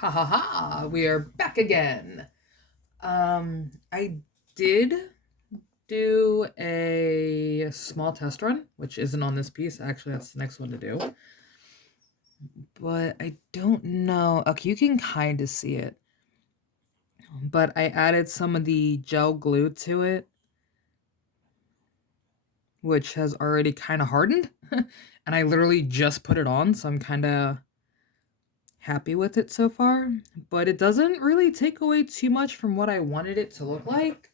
Ha ha ha, we are back again. I did do a small test run, which isn't on this piece. Actually, that's the next one to do. But I don't know. Okay, you can kind of see it. But I added some of the gel glue to it, which has already kind of hardened. And I literally just put it on, so I'm kind of happy with it so far. But it doesn't really take away too much from what I wanted it to look like.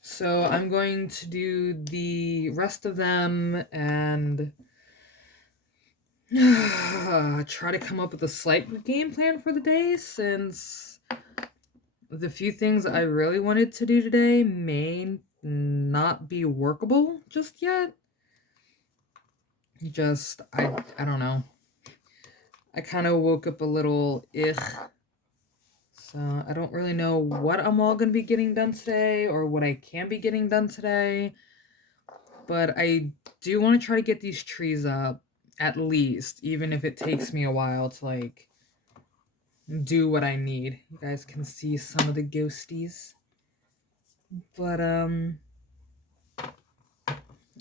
So I'm going to do the rest of them and try to come up with a slight game plan for the day, since the few things I really wanted to do today may not be workable just yet. I don't know. I kind of woke up a little so I don't really know what I'm all going to be getting done today or what I can be getting done today. But I do want to try to get these trees up at least, even if it takes me a while to like do what I need. You guys can see some of the ghosties. But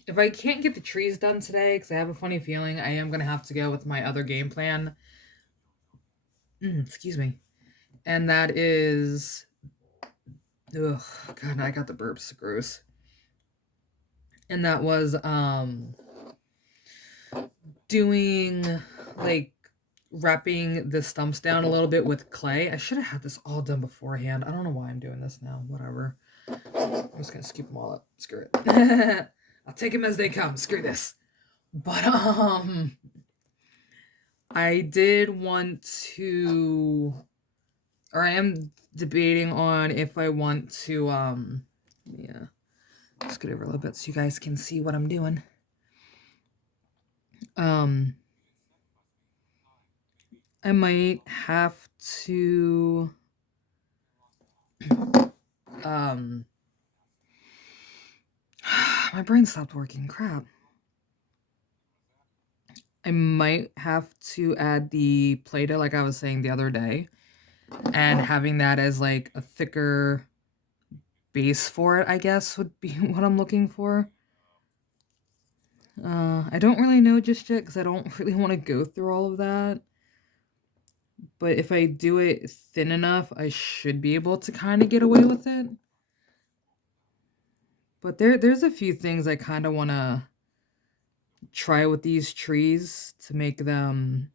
if I can't get the trees done today, because I have a funny feeling I am gonna have to go with my other game plan. Excuse me. And that is, ugh, God, I got the burps. Gross. And that was doing like wrapping the stumps down a little bit with clay. I should have had this all done beforehand. I don't know why I'm doing this now. Whatever. I'm just gonna scoop them all up. Screw it. I'll take them as they come. Screw this. But I did want to, or I am debating on if I want to yeah. Just get over a little bit so you guys can see what I'm doing. I might have to my brain stopped working. Crap. I might have to add the Play-Doh like I was saying the other day, and having that as like a thicker base for it, I guess, would be what I'm looking for. I don't really know just yet because I don't really want to go through all of that. But if I do it thin enough, I should be able to kind of get away with it. But there's a few things I kind of want to try with these trees to make them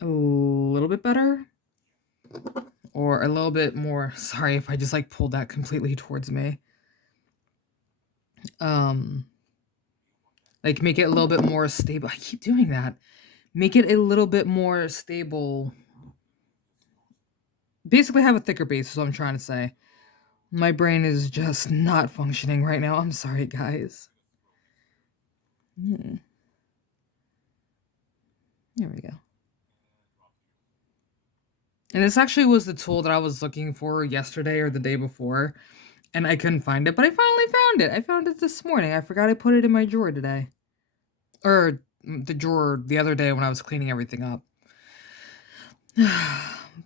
a little bit better. Or a little bit more. Sorry if I just like pulled that completely towards me. Like make it a little bit more stable. I keep doing that. Make it a little bit more stable. Basically have a thicker base is what I'm trying to say. My brain is just not functioning right now. I'm sorry, guys. There we go. And this actually was the tool that I was looking for yesterday or the day before, and I couldn't find it, but I finally found it. I found it this morning. I forgot I put it in my drawer today. Or the drawer the other day when I was cleaning everything up.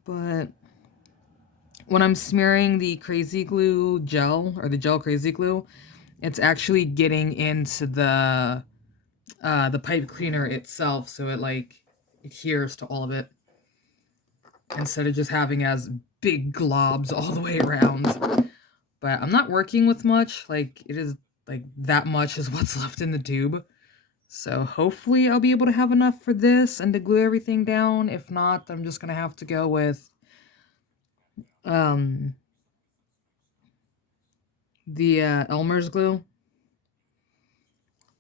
But when I'm smearing the crazy glue gel, or the gel crazy glue, it's actually getting into the pipe cleaner itself, so it like adheres to all of it instead of just having as big globs all the way around. But I'm not working with much. Like it is like that much is what's left in the tube. So hopefully I'll be able to have enough for this and to glue everything down. If not, I'm just gonna have to go with the Elmer's glue.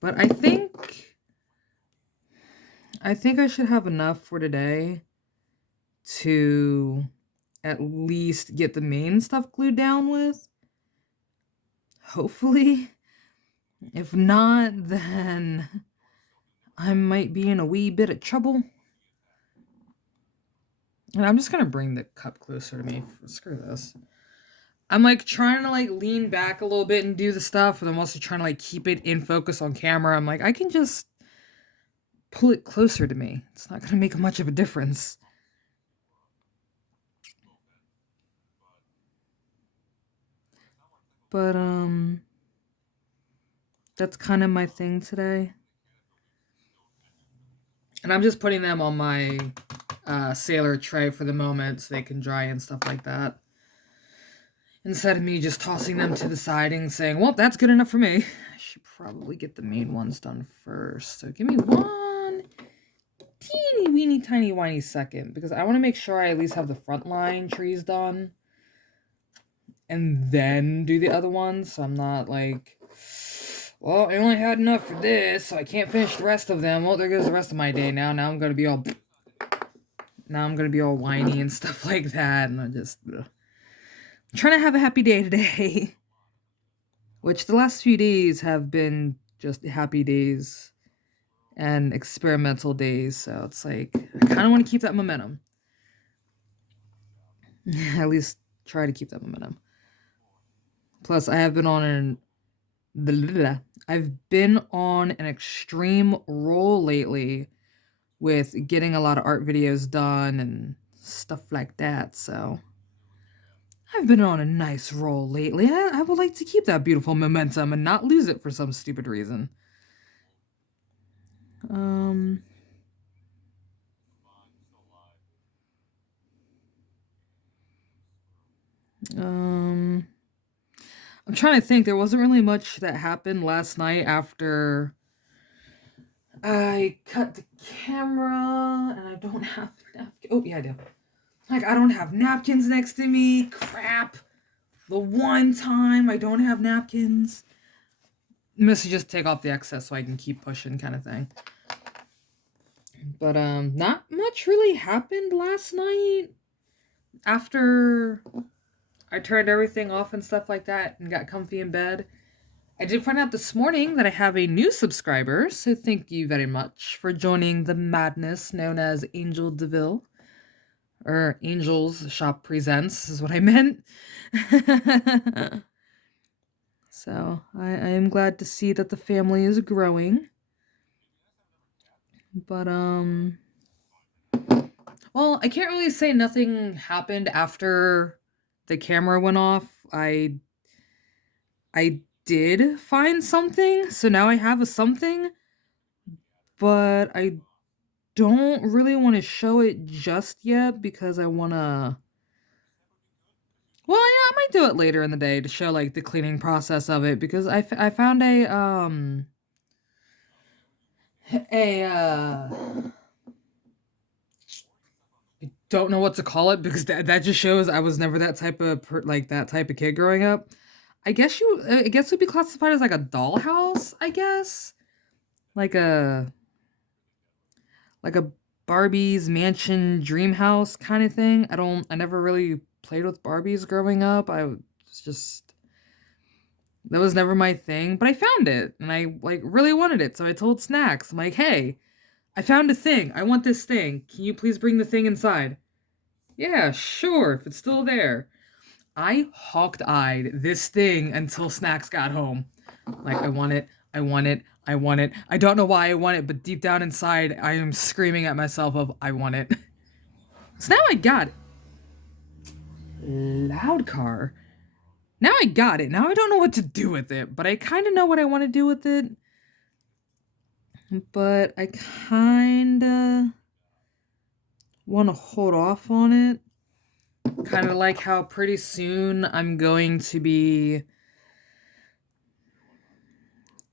But I think I should have enough for today to at least get the main stuff glued down with. Hopefully. If not, then I might be in a wee bit of trouble. And I'm just gonna bring the cup closer to me. Screw this. I'm like trying to like lean back a little bit and do the stuff, and I'm also trying to like keep it in focus on camera. I'm like, I can just pull it closer to me. It's not gonna make much of a difference. But that's kind of my thing today. And I'm just putting them on my sailor tray for the moment so they can dry and stuff like that. Instead of me just tossing them to the side and saying, well, that's good enough for me. I should probably get the main ones done first. So give me one teeny weeny tiny whiny second, because I want to make sure I at least have the front line trees done and then do the other ones. So I'm not like, well, I only had enough for this, so I can't finish the rest of them. Well, there goes the rest of my day now. Now I'm gonna be all whiny and stuff like that, and I just trying to have a happy day today. Which the last few days have been just happy days and experimental days, so it's like I kind of want to keep that momentum. At least try to keep that momentum. Plus, I've been on an extreme roll lately with getting a lot of art videos done and stuff like that. So I've been on a nice roll lately. I would like to keep that beautiful momentum and not lose it for some stupid reason. Um, I'm trying to think. There wasn't really much that happened last night after I cut the camera, and I don't have napkins. Oh, yeah, I do. Like, I don't have napkins next to me. Crap. The one time I don't have napkins. I must just take off the excess so I can keep pushing, kind of thing. But not much really happened last night after I turned everything off and stuff like that and got comfy in bed. I did find out this morning that I have a new subscriber, so thank you very much for joining the madness known as Angel De Vill. Or Angel's Shop Presents is what I meant. So I am glad to see that the family is growing. But well, I can't really say nothing happened after the camera went off. I did find something, so now I have a something, but I don't really want to show it just yet because I want to. Well, yeah, I might do it later in the day to show like the cleaning process of it, because I found a I don't know what to call it, because that just shows I was never that type of that type of kid growing up. I guess it would be classified as like a dollhouse, I guess. Like a like a Barbie's mansion dream house kind of thing. I never really played with Barbies growing up. I was just that was never my thing, but I found it and I like really wanted it. So I told Snacks, I'm like, "Hey, I found a thing. I want this thing. Can you please bring the thing inside?" "Yeah, sure, if it's still there." I hawked-eyed this thing until Snacks got home. Like, I want it, I want it, I want it. I don't know why I want it, but deep down inside, I am screaming at myself of, I want it. So now I got it. Loud car. Now I got it. Now I don't know what to do with it, but I kind of know what I want to do with it. But I kind of want to hold off on it. Kind of like how pretty soon I'm going to be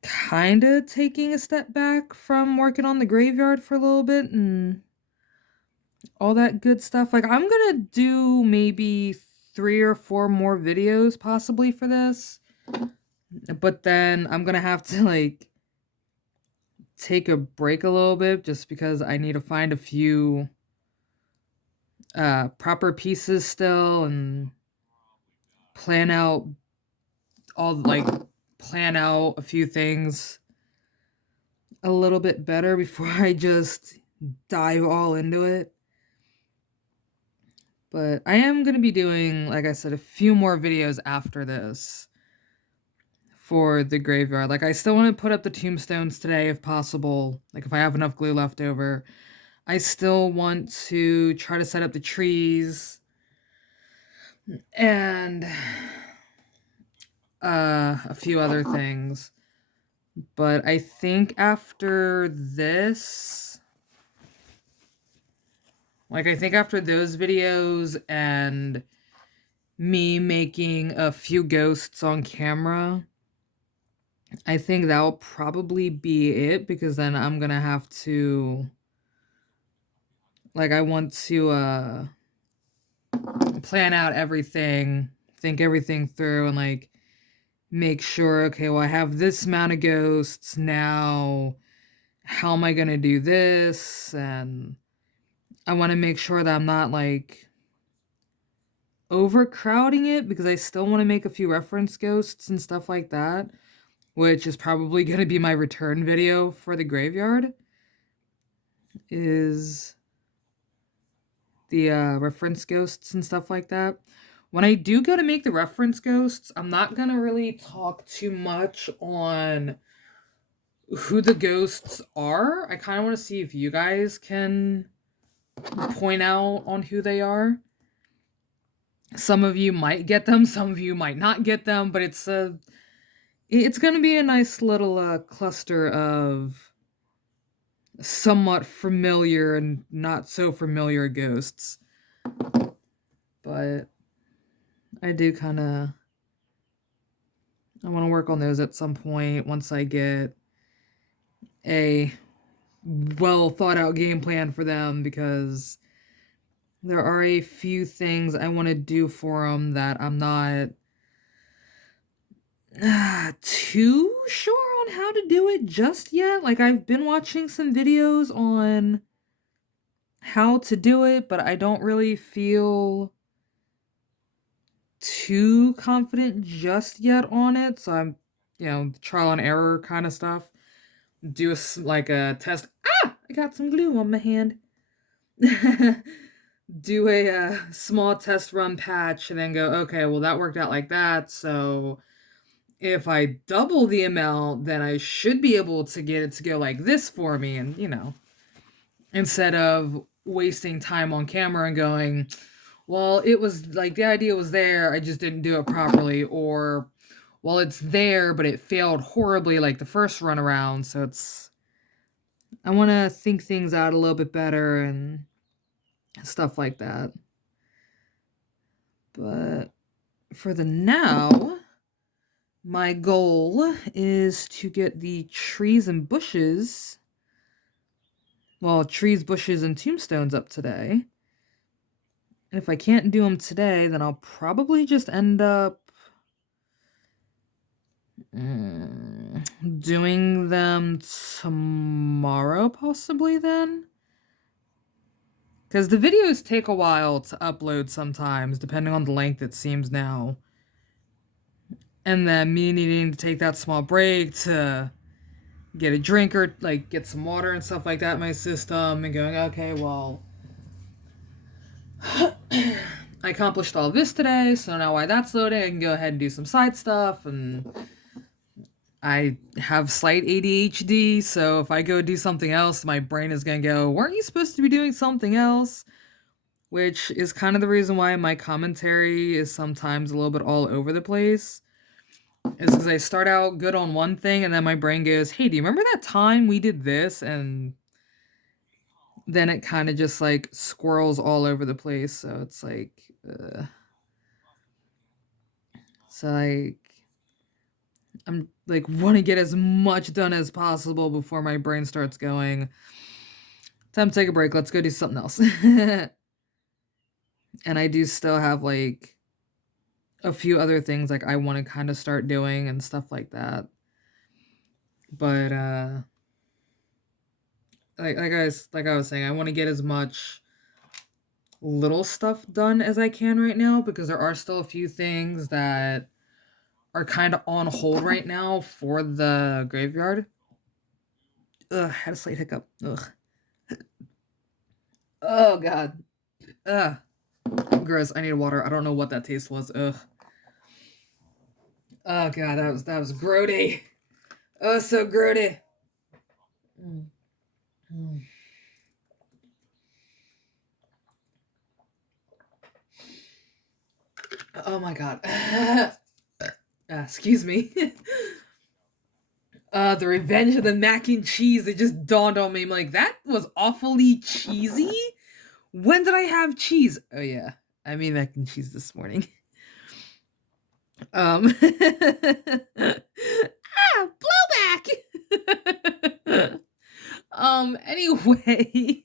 kind of taking a step back from working on the graveyard for a little bit and all that good stuff. Like, I'm gonna do maybe 3 or 4 more videos possibly for this, but then I'm gonna have to like take a break a little bit just because I need to find a few proper pieces still and plan out plan out a few things a little bit better before I just dive all into it. But I am going to be doing, like I said, a few more videos after this for the graveyard. Like, I still want to put up the tombstones today if possible. Like, if I have enough glue left over. I still want to try to set up the trees. And a few other things. But I think after this, like, I think after those videos and me making a few ghosts on camera, I think that'll probably be it, because then I'm gonna have to, like, I want to plan out everything, think everything through, and like make sure, okay, well, I have this amount of ghosts now. How am I gonna do this? And I want to make sure that I'm not like overcrowding it, because I still want to make a few reference ghosts and stuff like that, which is probably going to be my return video for the graveyard, is the reference ghosts and stuff like that. When I do go to make the reference ghosts, I'm not going to really talk too much on who the ghosts are. I kind of want to see if you guys can point out on who they are. Some of you might get them, some of you might not get them, but it's going to be a nice little cluster of somewhat familiar and not so familiar ghosts. But I do kind of, I want to work on those at some point once I get a well thought out game plan for them, because there are a few things I want to do for them that I'm not too sure on how to do it just yet. Like, I've been watching some videos on how to do it, but I don't really feel too confident just yet on it. So I'm, trial and error kind of stuff. Do like a test. I got some glue on my hand. Do a small test run patch and then go, okay, well, that worked out like that. So if I double the amount, then I should be able to get it to go like this for me. And, instead of wasting time on camera and going, well, it was like the idea was there, I just didn't do it properly. Or, well, it's there, but it failed horribly like the first run around. So I want to think things out a little bit better and stuff like that. But for the now, my goal is to get the trees and bushes, trees, bushes, and tombstones up today. And if I can't do them today, then I'll probably just end up doing them tomorrow, possibly then. Because the videos take a while to upload sometimes, depending on the length it seems now. And then me needing to take that small break to get a drink or like get some water and stuff like that in my system, and going, okay, well, I accomplished all this today, so now while that's loading, I can go ahead and do some side stuff. And I have slight ADHD, so if I go do something else, my brain is going to go, weren't you supposed to be doing something else? Which is kind of the reason why my commentary is sometimes a little bit all over the place. Is because I start out good on one thing, and then my brain goes, hey, do you remember that time we did this? And then it kind of just like squirrels all over the place. So it's like, so like, I'm like, want to get as much done as possible before my brain starts going, time to take a break, let's go do something else. And I do still have like a few other things like I want to kind of start doing and stuff like that. But like I was saying, I want to get as much little stuff done as I can right now, because there are still a few things that are kind of on hold right now for the graveyard. Ugh, had a slight hiccup. Ugh. Oh god. Ugh. Gross. I need water. I don't know what that taste was. Ugh. Oh god, that was grody. Oh, so grody. Mm. Mm. Oh my god. Excuse me. The Revenge of the Mac and Cheese. It just dawned on me. I'm like, that was awfully cheesy. When did I have cheese? Oh yeah, I made mac and cheese this morning. Um, blowback. Anyway,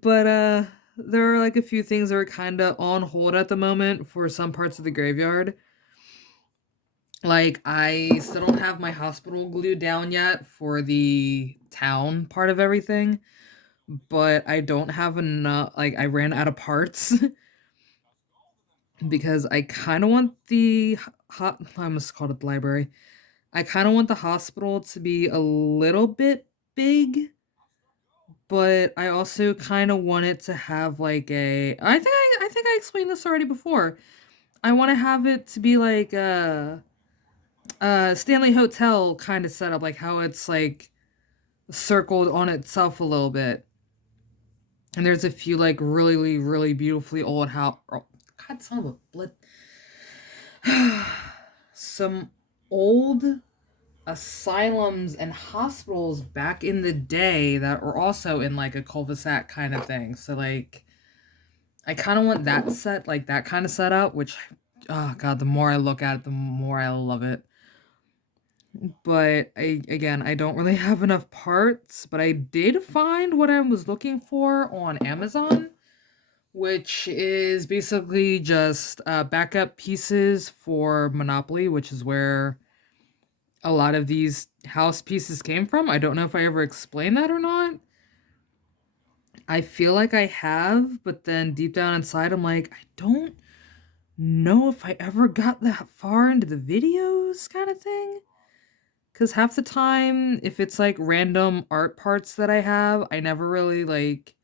but there are like a few things that are kind of on hold at the moment for some parts of the graveyard. Like I still don't have my hospital glued down yet for the town part of everything, but I don't have enough. Like I ran out of parts because I kind of want the hot. I almost called it the library. I kind of want the hospital to be a little bit big, but I also kind of want it to have like a. I think I explained this already before. I want to have it to be like a Stanley Hotel kind of setup, like how it's like circled on itself a little bit. And there's a few like really really beautifully old house. Oh, God, son of a blood. Some old asylums and hospitals back in the day that were also in like a cul-de-sac kind of thing. So like I kind of want that set like that kind of setup, which oh god, the more I look at it, the more I love it. But I don't really have enough parts, but I did find what I was looking for on Amazon, which is basically just backup pieces for Monopoly, which is where a lot of these house pieces came from. I don't know if I ever explained that or not. I feel like I have, but then deep down inside, I'm like, I don't know if I ever got that far into the videos kind of thing. Because half the time, if it's like random art parts that I have, I never really like,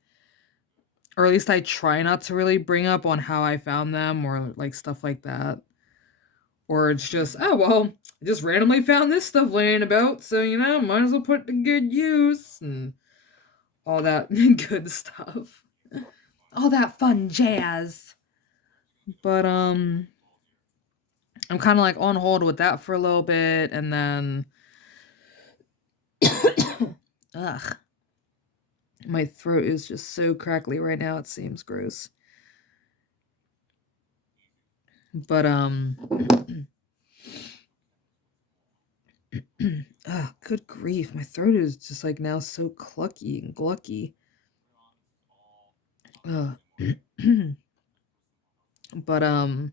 or at least I try not to really bring up on how I found them or like stuff like that. Or it's just, oh, well, I just randomly found this stuff laying about, so, might as well put it to good use and all that good stuff. All that fun jazz. But, I'm kind of like on hold with that for a little bit, and then, ugh, my throat is just so crackly right now, it seems gross. But, ah, good grief, my throat is just like now so clucky and glucky. Ugh. But, I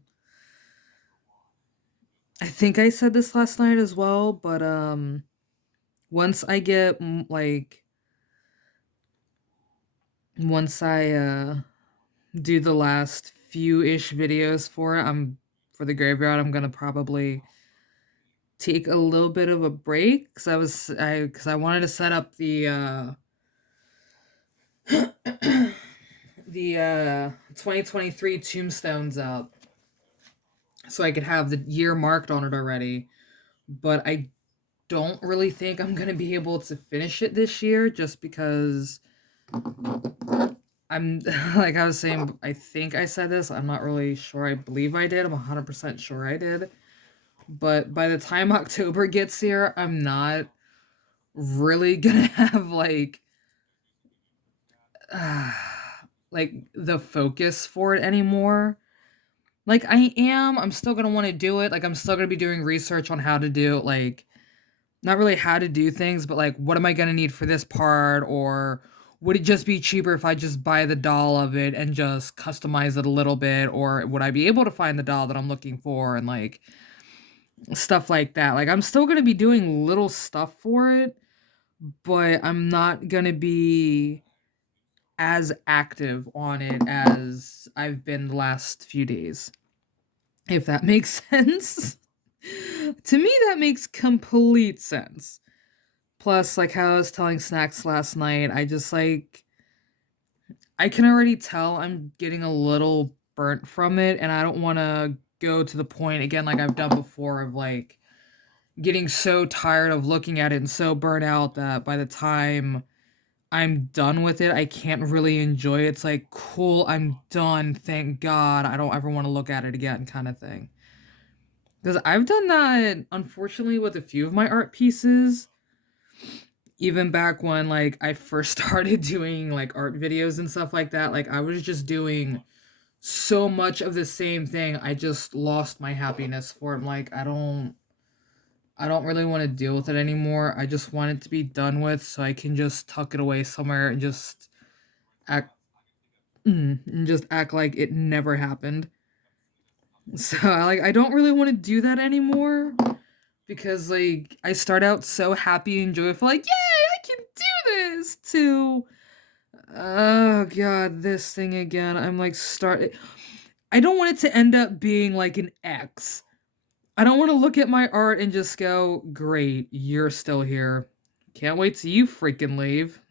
think I said this last night as well, but, once I get, like, once I, do the last few-ish videos for it, for the graveyard, I'm gonna probably take a little bit of a break, because I wanted to set up the 2023 tombstones up so I could have the year marked on it already. But I don't really think I'm gonna be able to finish it this year just because I'm like I was saying, I think I said this, I'm not really sure. I believe I did. I'm 100% sure I did. But by the time October gets here, I'm not really gonna have uh, like the focus for it anymore. Like I'm still gonna want to do it. Like I'm still gonna be doing research on how to do like not really how to do things, but like what am I gonna need for this part, or would it just be cheaper if I just buy the doll of it and just customize it a little bit, or would I be able to find the doll that I'm looking for and like stuff like that. Like I'm still gonna be doing little stuff for it, but I'm not gonna be as active on it as I've been the last few days. If that makes sense. To me, that makes complete sense. Plus, like how I was telling Snacks last night, I can already tell I'm getting a little burnt from it, and I don't want to go to the point again, like I've done before, of like getting so tired of looking at it and so burnt out that by the time I'm done with it, I can't really enjoy it. It's like, cool, I'm done. Thank God. I don't ever want to look at it again, kind of thing. Because I've done that, unfortunately, with a few of my art pieces. Even back when like I first started doing like art videos and stuff like that, like I was just doing so much of the same thing. I just lost my happiness for it. I'm like, I don't really want to deal with it anymore. I just want it to be done with so I can just tuck it away somewhere and just act and just act like it never happened. So I don't really want to do that anymore because like I start out so happy and joyful, like, yay, I can do this, to oh god, this thing again. I'm like start I don't want it to end up being like an X. I don't want to look at my art and just go, great, you're still here. Can't wait till you freaking leave.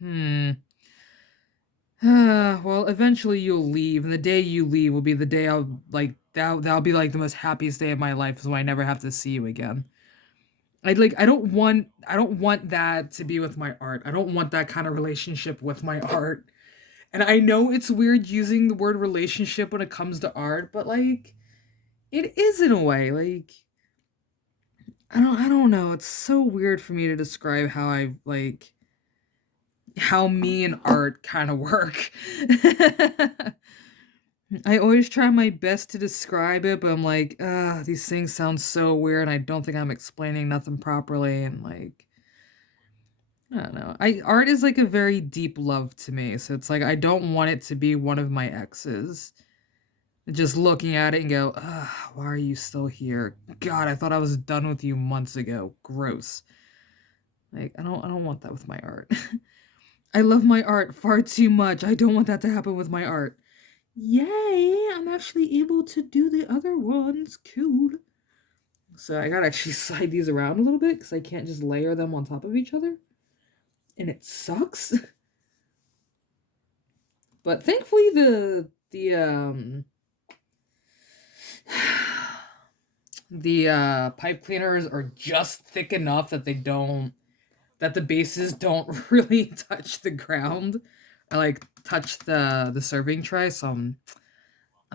Well, eventually you'll leave, and the day you leave will be the day I'll like that'll be like the most happiest day of my life, so I never have to see you again. I don't want that to be with my art. I don't want that kind of relationship with my art. And I know it's weird using the word relationship when it comes to art, but like it is in a way. Like I don't know. It's so weird for me to describe how I like how me and art kind of work. I always try my best to describe it, but I'm like, these things sound so weird and I don't think I'm explaining nothing properly, and like I don't know. I art is like a very deep love to me. So it's like I don't want it to be one of my exes. Just looking at it and go, ugh, why are you still here? God, I thought I was done with you months ago. Gross. Like I don't want that with my art. I love my art far too much. I don't want that to happen with my art. Yay, I'm actually able to do the other ones. Cool. So I gotta actually slide these around a little bit because I can't just layer them on top of each other. And it sucks. But thankfully the pipe cleaners are just thick enough that the bases don't really touch the ground. I like touch the serving tray, so I'm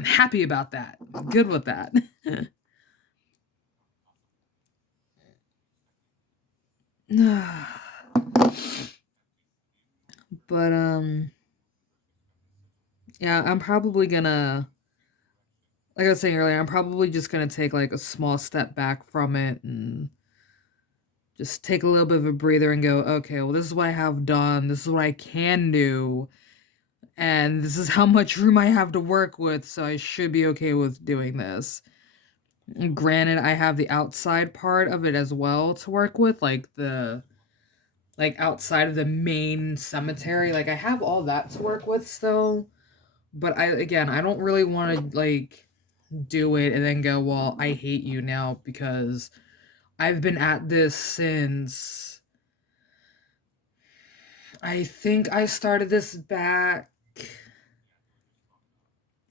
happy about that. I'm good with that. But yeah, I'm probably gonna, like I was saying earlier, I'm probably just gonna take like a small step back from it and just take a little bit of a breather and go, okay, well, this is what I have done. This is what I can do. And this is how much room I have to work with. So I should be okay with doing this. And granted, I have the outside part of it as well to work with, like outside of the main cemetery. Like I have all that to work with still. But I don't really want to like do it and then go, well, I hate you now because I've been at this since I think I started this back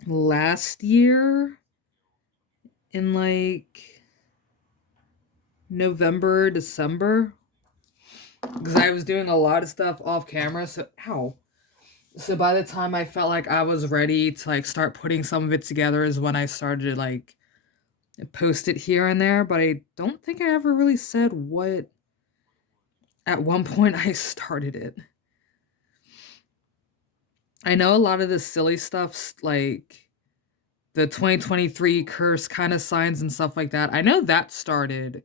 last year in like November, December. Because I was doing a lot of stuff off camera. So, ow. So by the time I felt like I was ready to like start putting some of it together is when I started to like post it here and there. But I don't think I ever really said what at one point I started it. I know a lot of the silly stuff's like the 2023 curse kind of signs and stuff like that. I know that started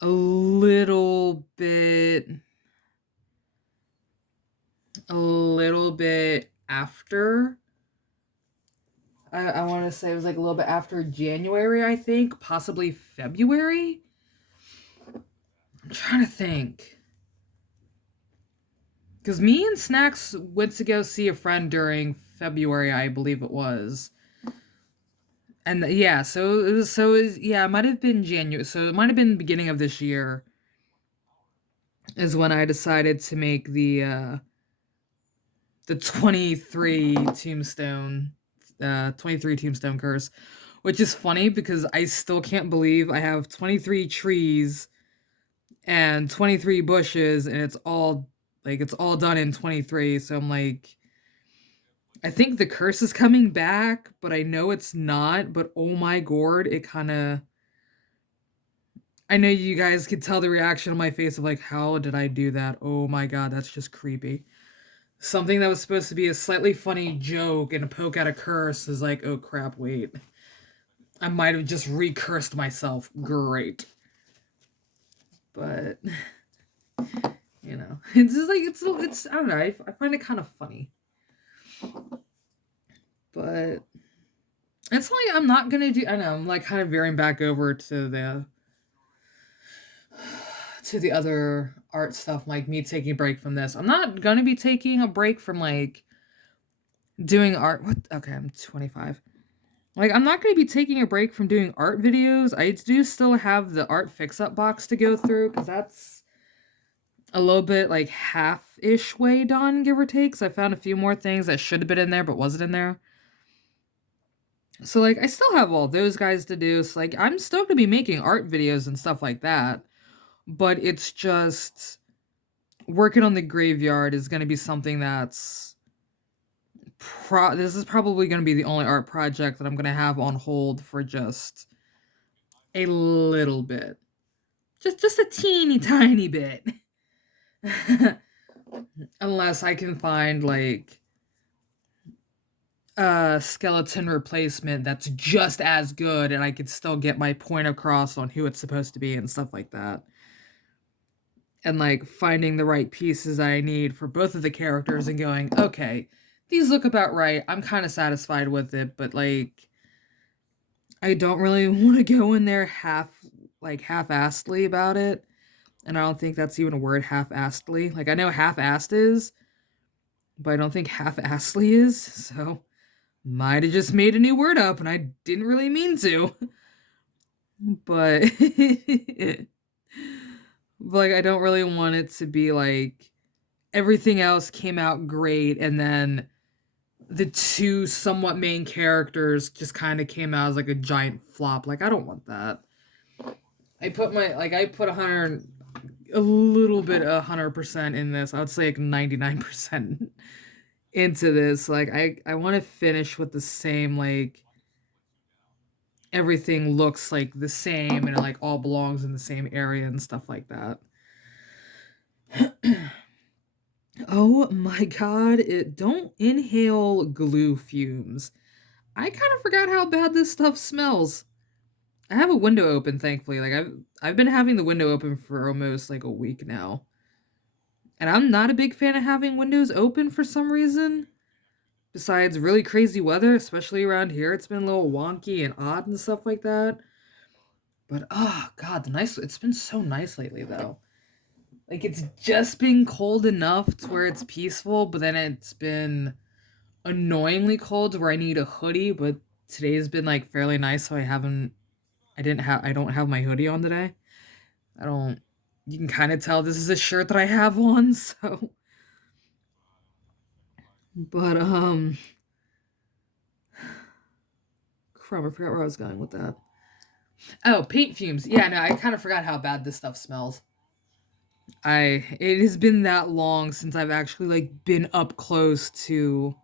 a little bit after. I want to say it was like a little bit after January, I think, possibly February. I'm trying to think. Because me and Snacks went to go see a friend during February, I believe it was. And yeah, yeah, it might have been January. So it might have been the beginning of this year is when I decided to make the 23 tombstone curse, which is funny because I still can't believe I have 23 trees and 23 bushes and it's all done in 23. So I'm like, I think the curse is coming back, but I know it's not. But oh my god, it kind of I know you guys could tell the reaction on my face of like, how did I do that? Oh my god, that's just creepy. Something that was supposed to be a slightly funny joke and a poke at a curse is like, oh crap, wait. I might have just recursed myself. Great. But it's just like it's I don't know, I find it kind of funny. But it's like I'm not gonna do I know, I'm like kind of veering back over to the other art stuff, like me taking a break from this. I'm not gonna be taking a break from like doing art. What? Okay, I'm 25. Like, I'm not gonna be taking a break from doing art videos. I do still have the art fix-up box to go through because that's a little bit like half-ish way done, give or take. So I found a few more things that should have been in there but wasn't in there. So like I still have all those guys to do. So like I'm still gonna be making art videos and stuff like that. But it's just working on the graveyard is gonna be something that's this is probably gonna be the only art project that I'm gonna have on hold for just a little bit. Just a teeny tiny bit. Unless I can find like a skeleton replacement that's just as good and I could still get my point across on who it's supposed to be and stuff like that. And like finding the right pieces I need for both of the characters and going, okay, these look about right. I'm kind of satisfied with it, but like I don't really want to go in there half-assedly about it. And I don't think that's even a word, half-assedly. Like I know half-assed is, but I don't think half-assedly is. So might have just made a new word up and I didn't really mean to. But like I don't really want it to be like everything else came out great and then the two somewhat main characters just kind of came out as like a giant flop. Like I don't want that. I put 100 a little bit 100% in this. I would say like 99% into this. Like I want to finish with the same like everything looks like the same and it like all belongs in the same area and stuff like that. Oh my god, it don't inhale glue fumes. I kind of forgot how bad this stuff smells. I have a window open, thankfully. Like I've been having the window open for almost like a week now. And I'm not a big fan of having windows open for some reason. Besides really crazy weather, especially around here, it's been a little wonky and odd and stuff like that. But oh god, it's been so nice lately though. Like it's just been cold enough to where it's peaceful, but then it's been annoyingly cold to where I need a hoodie, but today's been like fairly nice, so I don't have my hoodie on today. I don't You can kind of tell this is a shirt that I have on, so but crap, I forgot where I was going with that. Oh, paint fumes. Yeah, no, I kind of forgot how bad this stuff smells. It has been that long since I've actually like been up close to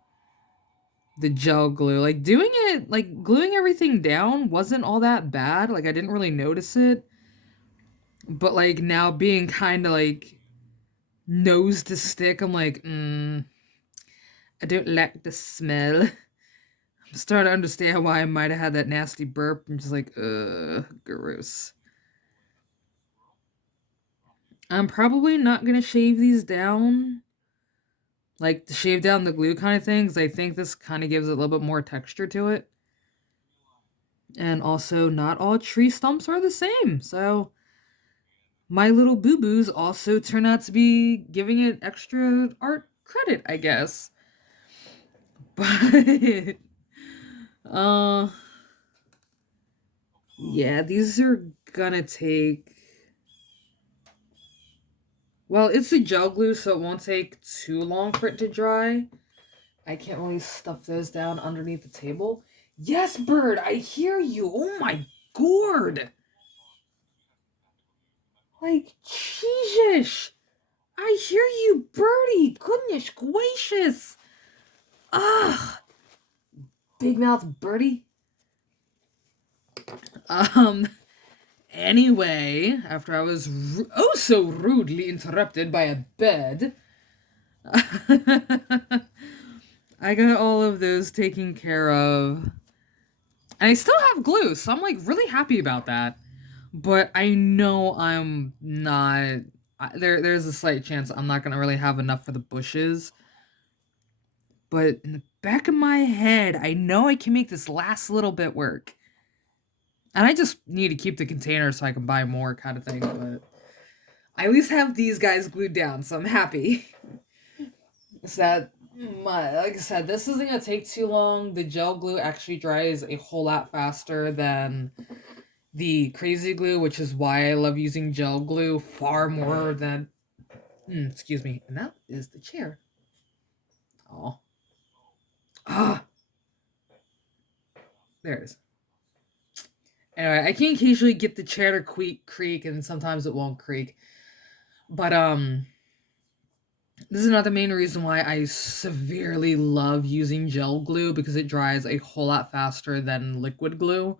the gel glue. Like doing it, like gluing everything down wasn't all that bad. Like I didn't really notice it. But like now being kind of like nose to stick, I'm like, I don't like the smell. I'm starting to understand why I might have had that nasty burp. I'm just like, gross. I'm probably not gonna shave these down, like to shave down the glue kind of thing, because I think this kind of gives it a little bit more texture to it. And also, not all tree stumps are the same, so my little boo-boos also turn out to be giving it extra art credit, I guess. But uh yeah, these are gonna take well, it's a gel glue, so it won't take too long for it to dry. I can't really stuff those down underneath the table. Yes, bird, I hear you. Oh my gourd. Like, Jesus. I hear you, birdie. Goodness gracious. Ugh. Big mouth birdie. Um, Anyway, after I was oh so rudely interrupted by a bed, I got all of those taken care of. And I still have glue, so I'm like really happy about that. But I know I'm not there's a slight chance I'm not gonna really have enough for the bushes. But in the back of my head, I know I can make this last little bit work. And I just need to keep the container so I can buy more kind of thing, but I at least have these guys glued down, so I'm happy. So that like I said, this isn't gonna take too long. The gel glue actually dries a whole lot faster than the crazy glue, which is why I love using gel glue far more than excuse me. And that is the chair. Oh. Ah, there it is. Anyway, I can occasionally get the chair to creak and sometimes it won't creak. But this is not the main reason why I severely love using gel glue, because it dries a whole lot faster than liquid glue.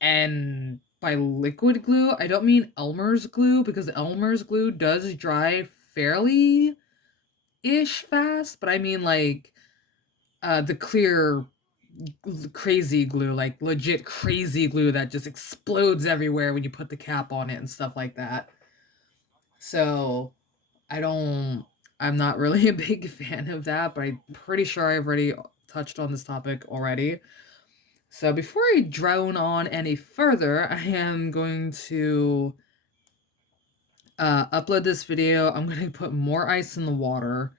And by liquid glue, I don't mean Elmer's glue, because Elmer's glue does dry fairly ish fast, but I mean like the clear crazy glue, like legit crazy glue that just explodes everywhere when you put the cap on it and stuff like that. So I don't I'm not really a big fan of that, but I'm pretty sure I've already touched on this topic already. So before I drone on any further, I am going to upload this video. I'm going to put more ice in the water.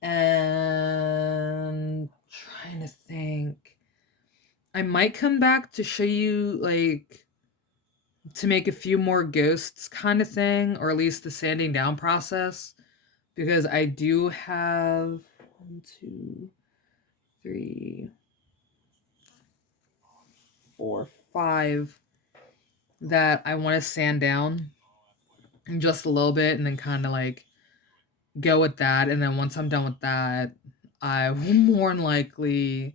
And trying to think. I might come back to show you, like, to make a few more ghosts kind of thing, or at least the sanding down process, because I do have 1, 2, 3, 4, 5 that I want to sand down in just a little bit, and then kind of like go with that. And then once I'm done with that, I will more than likely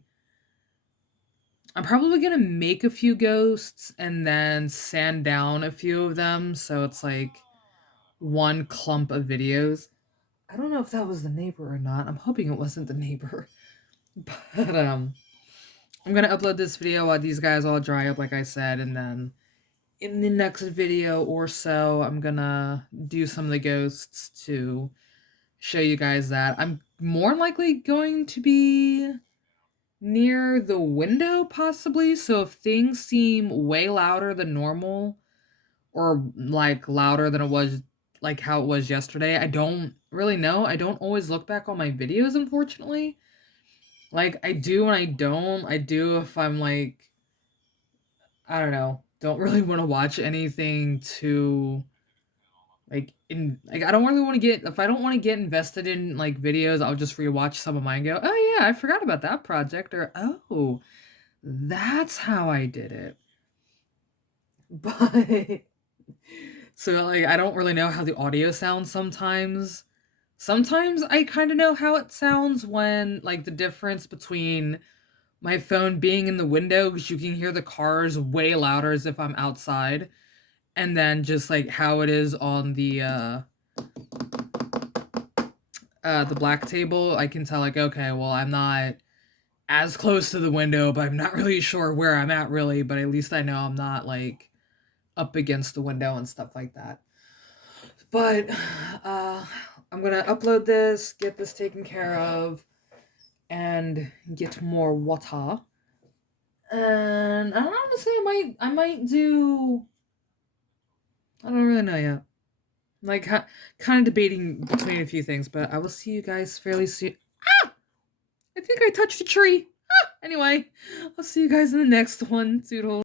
I'm probably gonna make a few ghosts and then sand down a few of them, so it's like one clump of videos. I don't know if that was the neighbor or not. I'm hoping it wasn't the neighbor. But I'm gonna upload this video while these guys all dry up, like I said, and then in the next video or so, I'm gonna do some of the ghosts to show you guys that. I'm more likely going to be near the window, possibly. So if things seem way louder than normal, or like louder than it was, like how it was yesterday, I don't really know. I don't always look back on my videos, unfortunately. Like I do and I don't. I do if I'm like, I don't know, don't really want to watch anything too I don't really want to get if I don't want to get invested in like videos, I'll just rewatch some of mine and go, oh yeah, I forgot about that project, or oh, that's how I did it. But so like I don't really know how the audio sounds sometimes. Sometimes I kind of know how it sounds, when like the difference between my phone being in the window, because you can hear the cars way louder as if I'm outside, and then just like how it is on the black table. I can tell like, okay, well, I'm not as close to the window, but I'm not really sure where I'm at really, but at least I know I'm not like up against the window and stuff like that. But I'm gonna upload this, get this taken care of, and get more water. And honestly, I might do. I don't really know yet. Like kind of debating between a few things, but I will see you guys fairly soon. Ah! I think I touched a tree. Ah! Anyway, I'll see you guys in the next one. Toodles.